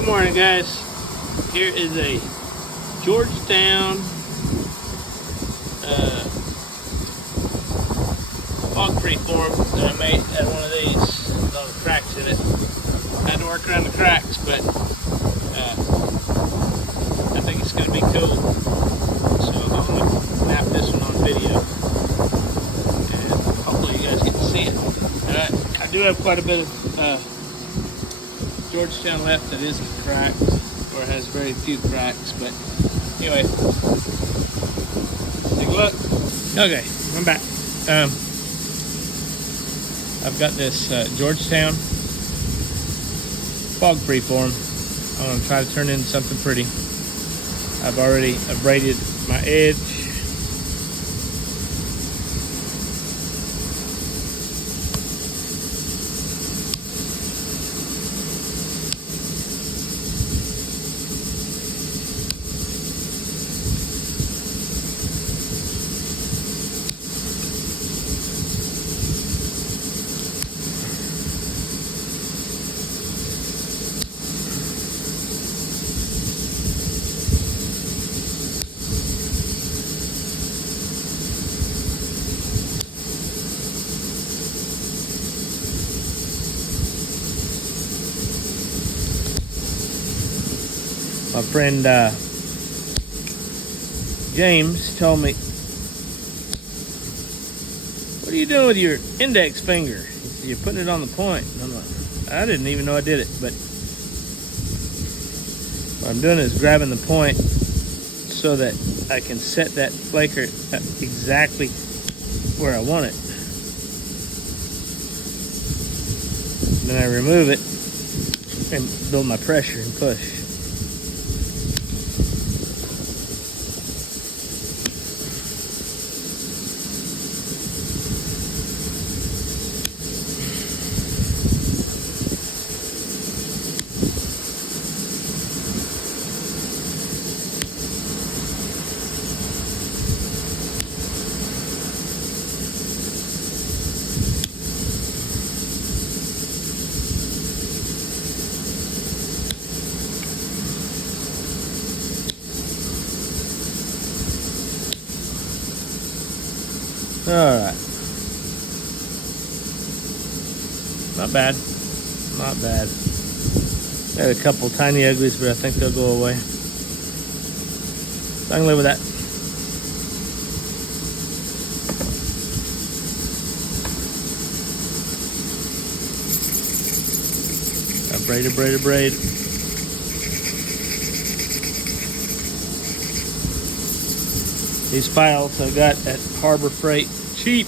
Good morning, guys. Here is a Georgetown fog freeform that I made at one of these with all the cracks in it. I had to work around the cracks, but I think it's going to be cool. So I'm going to snap this one on video, and hopefully you guys get to see it. I do have quite a bit of Georgetown left that isn't cracked, or has very few cracks, but anyway, take a look. Okay, I'm back. I've got this Georgetown fog freeform. I'm going to try to turn it into something pretty. I've already abraded my edge. My friend James told me, "What are you doing with your index finger?" He said, "You're putting it on the point." And I'm like, I didn't even know I did it, but what I'm doing is grabbing the point so that I can set that flaker exactly where I want it. Then I remove it and build my pressure and push. Alright. Not bad. Not bad. Got a couple tiny uglies, but I think they'll go away. So I can live with that. Braid. These files I got at Harbor Freight. Cheap.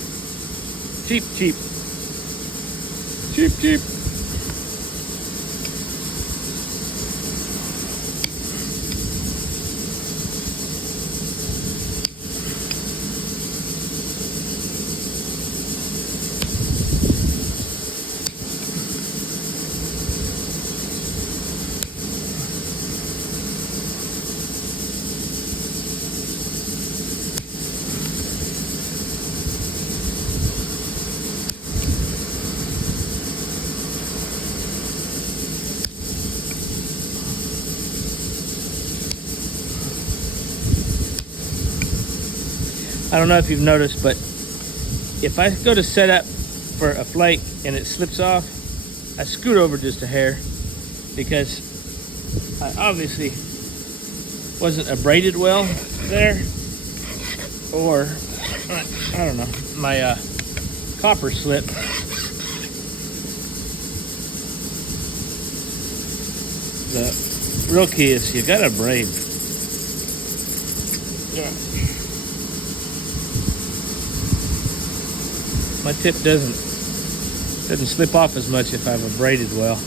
I don't know if you've noticed, but if I go to set up for a flake and it slips off, I scoot over just a hair because I obviously wasn't abraded well there, or I don't know, my copper slipped. The real key is you gotta braid. Yeah. My tip doesn't slip off as much if I've abraded well.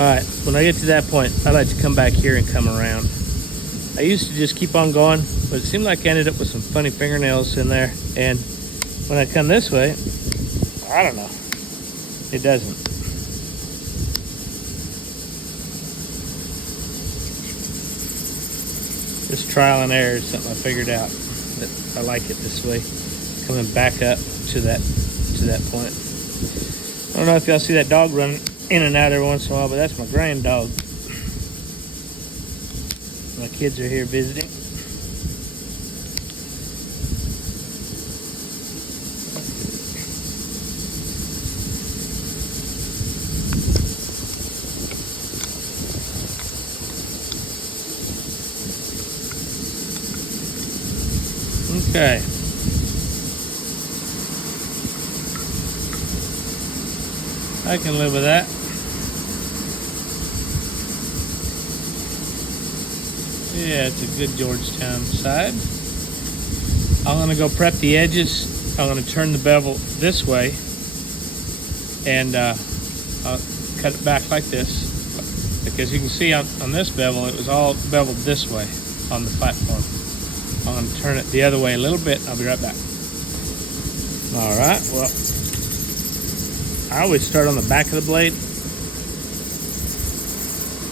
Alright, when I get to that point, I like to come back here and come around. I used to just keep on going, but it seemed like I ended up with some funny fingernails in there. And when I come this way, I don't know, it doesn't. This trial and error is something I figured out, that I like it this way, coming back up to that point. I don't know if y'all see that dog running in and out every once in a while, but that's my grand dog. My kids are here visiting. Okay. I can live with that. Yeah, it's a good Georgetown side. I'm gonna go prep the edges. I'm gonna turn the bevel this way and I'll cut it back like this. Because you can see on this bevel, it was all beveled this way on the platform. I'm gonna turn it the other way a little bit. I'll be right back. All right, well, I always start on the back of the blade.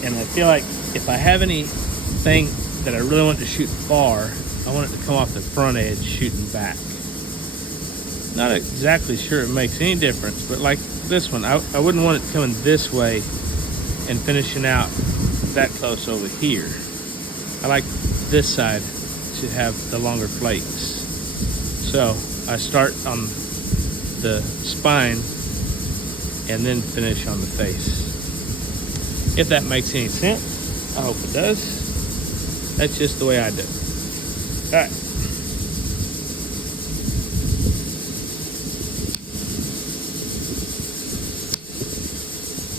And I feel like if I have anything that I really want to shoot far, I want it to come off the front edge shooting back. Not exactly sure it makes any difference, but like this one, I wouldn't want it coming this way and finishing out that close over here. I like this side to have the longer flakes. So I start on the spine and then finish on the face. If that makes any sense, I hope it does. That's just the way I do it. All right.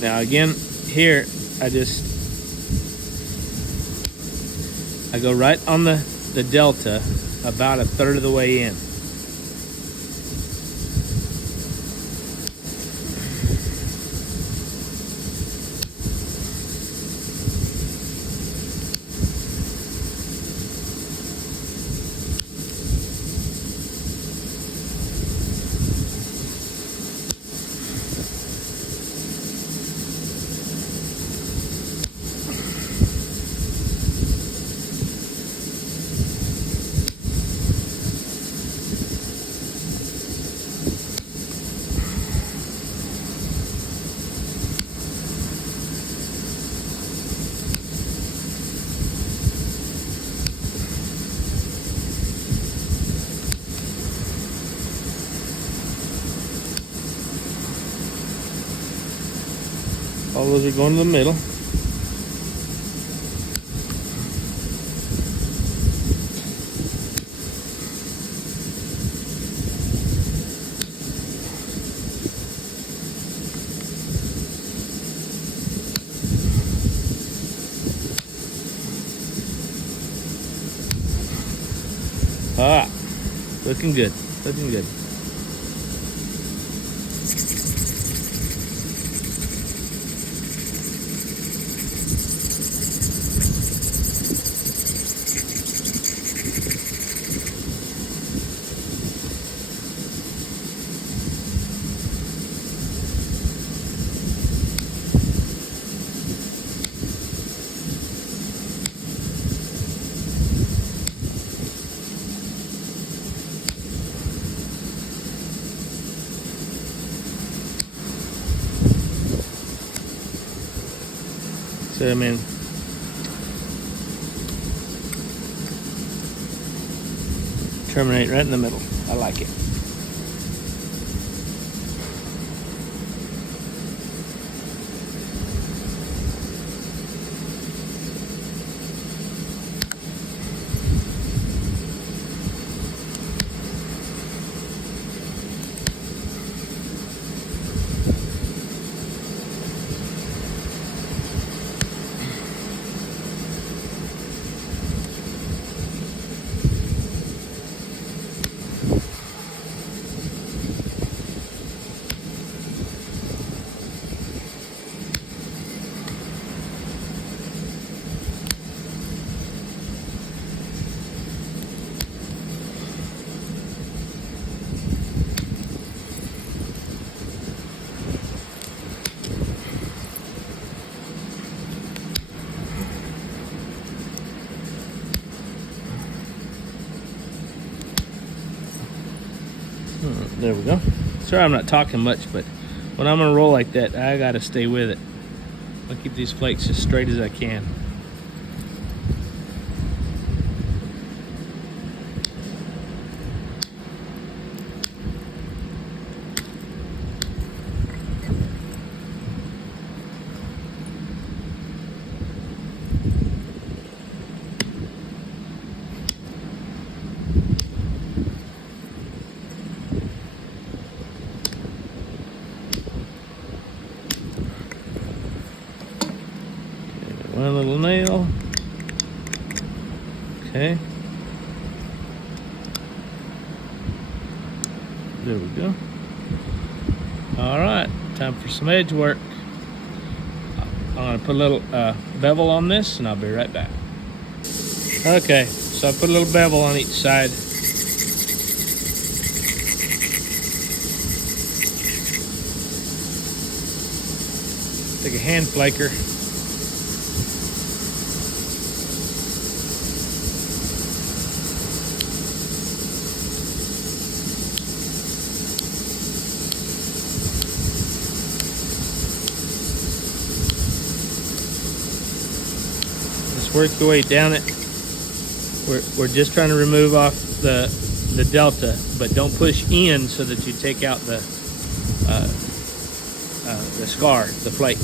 Now again, here, I go right on the delta about a third of the way in. All those are going to the middle. Ah, looking good, looking good. So, I mean, terminate right in the middle. I like it. There we go. Sorry I'm not talking much, but when I'm gonna roll like that, I gotta stay with it. I'll keep these flakes as straight as I can. One little nail. Okay. There we go. All right, time for some edge work. I'm gonna put a little bevel on this and I'll be right back. Okay, so I put a little bevel on each side. Take a hand flaker. Work your way down it. We're just trying to remove off the delta, but don't push in so that you take out the scar, the flake.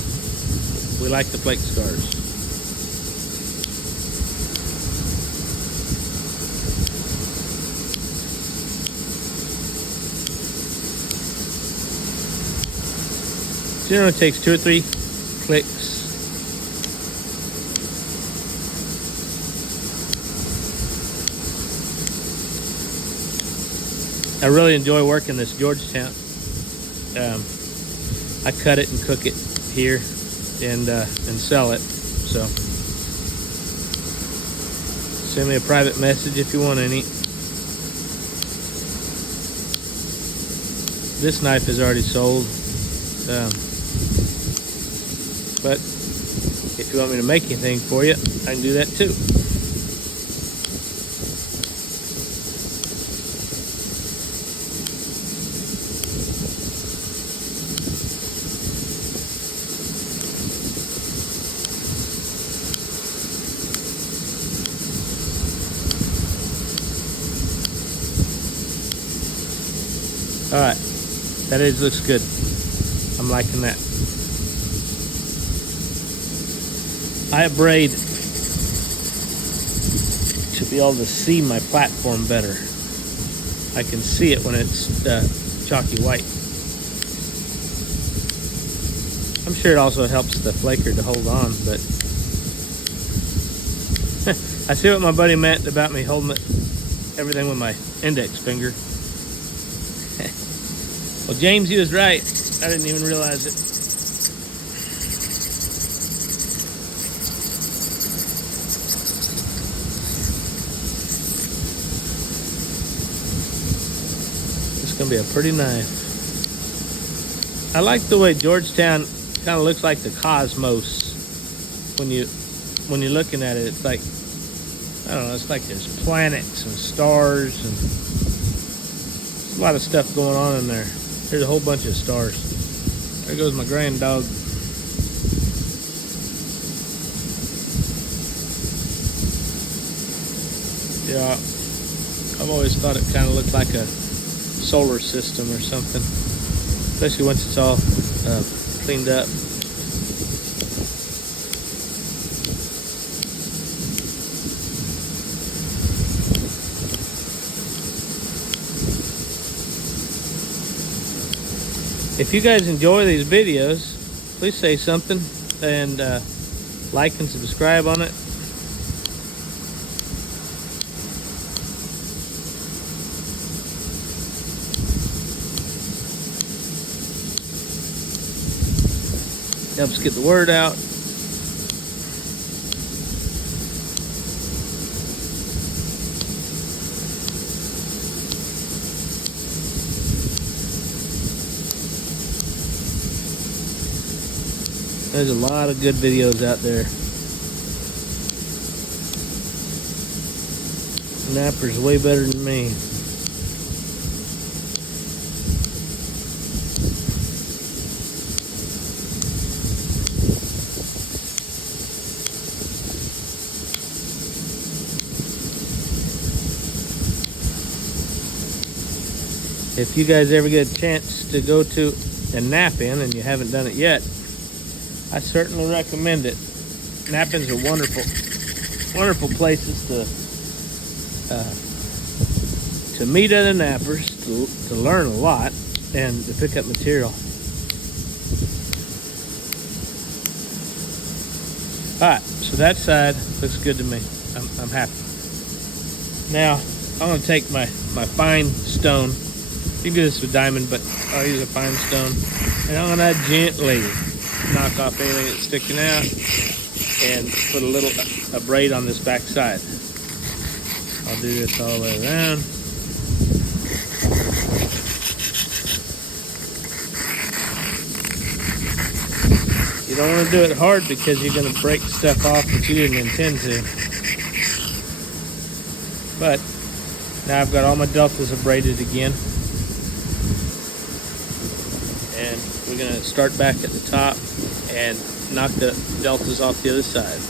We like the flake scars. Generally takes 2 or 3 clicks. I really enjoy working this Georgetown. I cut it and cook it here and sell it. So send me a private message if you want any. This knife is already sold, but if you want me to make anything for you, I can do that too. All right, that edge looks good. I'm liking that. I braid to be able to see my platform better. I can see it when it's chalky white. I'm sure it also helps the flaker to hold on, but I see what my buddy meant about me holding everything with my index finger. Well, James, he was right. I didn't even realize it. It's gonna be a pretty knife. I like the way Georgetown kind of looks like the cosmos. When you're looking at it, it's like, I don't know, it's like there's planets and stars and there's a lot of stuff going on in there. There's a whole bunch of stars. There goes my grand dog. Yeah, I've always thought it kind of looked like a solar system or something, especially once it's all cleaned up. If you guys enjoy these videos, please say something and like and subscribe on it. Helps get the word out. There's a lot of good videos out there. Napper's way better than me. If you guys ever get a chance to go to a nap-in and you haven't done it yet, I certainly recommend it. Nap-ins are wonderful places to meet other nappers, to learn a lot, and to pick up material. Alright, so that side looks good to me. I'm happy. Now, I'm going to take my fine stone. You can do this with diamond, but I'll use a fine stone. And I'm going to gently knock off anything that's sticking out and put a braid on this back side. I'll do this all the way around. You don't want to do it hard because you're going to break stuff off that you didn't intend to. But now I've got all my deltas abraded again. And we're going to start back at the top and knock the deltas off the other side.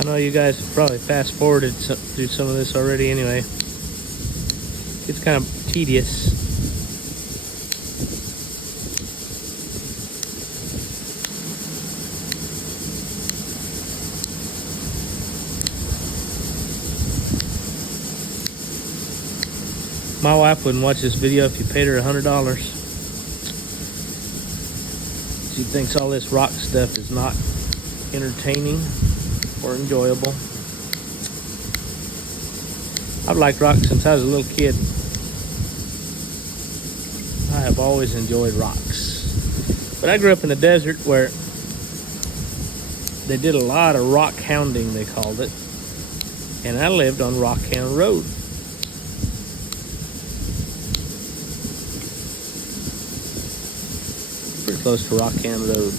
I know you guys have probably fast forwarded through some of this already anyway. It's kind of tedious. My wife wouldn't watch this video if you paid her $100. She thinks all this rock stuff is not entertaining or enjoyable. I've liked rocks since I was a little kid. I have always enjoyed rocks. But I grew up in the desert where they did a lot of rock hounding, they called it. And I lived on Rockhound Road. Pretty close to Rockhound Road.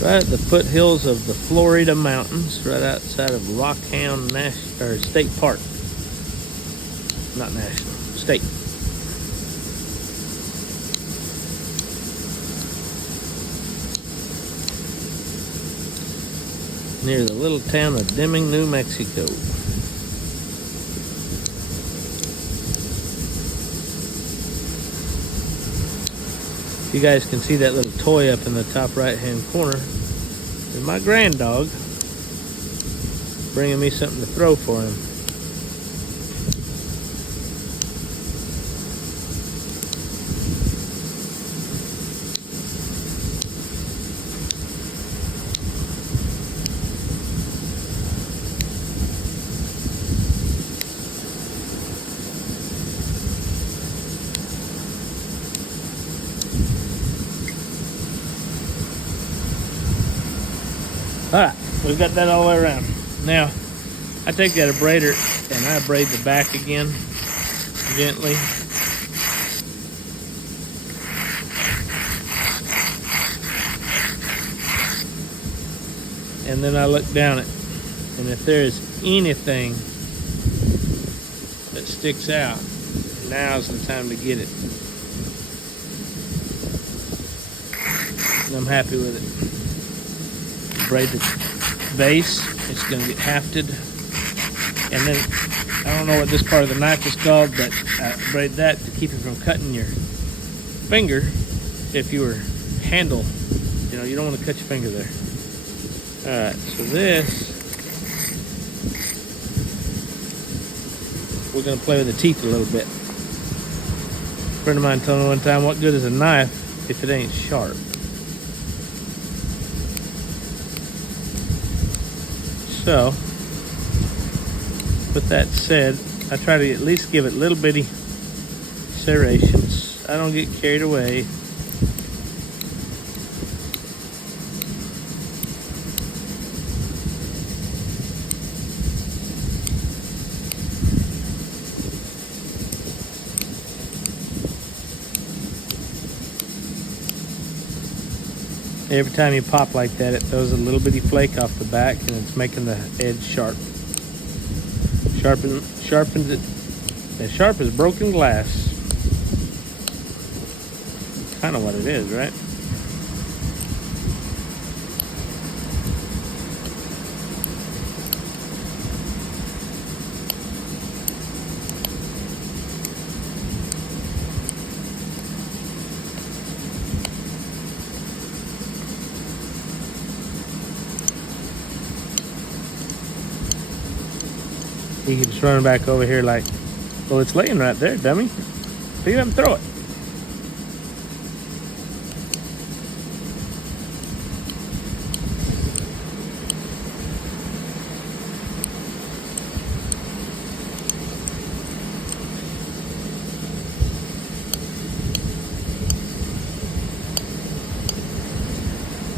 Right at the foothills of the Florida mountains, right outside of Rockhound State Park. Not national, state. Near the little town of Deming, New Mexico. You guys can see that little toy up in the top right hand corner. It's my grand dog bringing me something to throw for him. Alright, we've got that all the way around. Now, I take that abrader and I braid the back again, gently. And then I look down it. And if there is anything that sticks out, Now's the time to get it. And I'm happy with it. Braid the base. It's going to get hafted. And then, I don't know what this part of the knife is called, but I braid that to keep it from cutting your finger. If you were handle, you don't want to cut your finger there. Alright, so this, we're going to play with the teeth a little bit. A friend of mine told me one time, what good is a knife if it ain't sharp? So, with that said, I try to at least give it little bitty serrations. I don't get carried away. Every time you pop like that, it throws a little bitty flake off the back, and it's making the edge sharp. Sharpens it as sharp as broken glass. Kind of what it is, right? He keeps running back over here like, well, it's laying right there, dummy. Pick it up and throw it.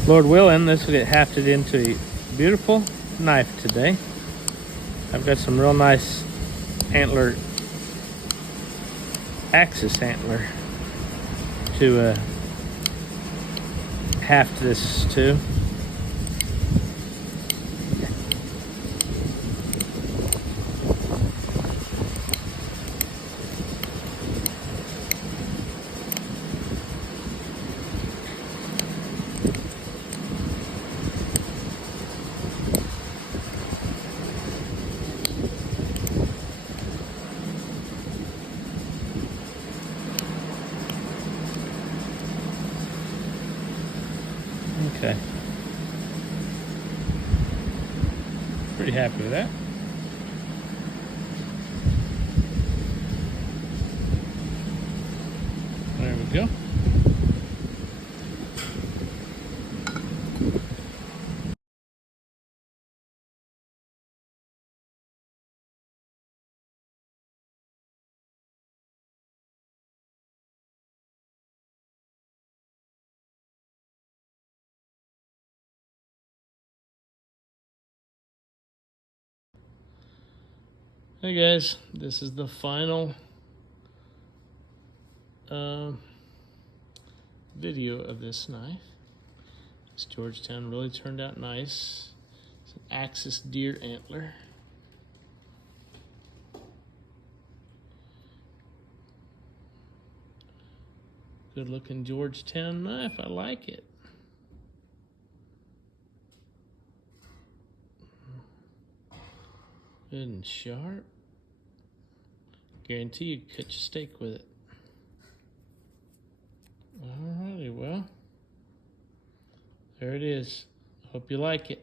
Lord willing, this will get hafted into a beautiful knife today. I've got some real nice antler, axis antler to haft this to. Okay. Pretty happy with that. There we go. Hey guys, this is the final video of this knife. This Georgetown really turned out nice. It's an axis deer antler. Good looking Georgetown knife, I like it. Good and sharp. Guarantee you cut your steak with it. Alrighty, well, there it is. Hope you like it.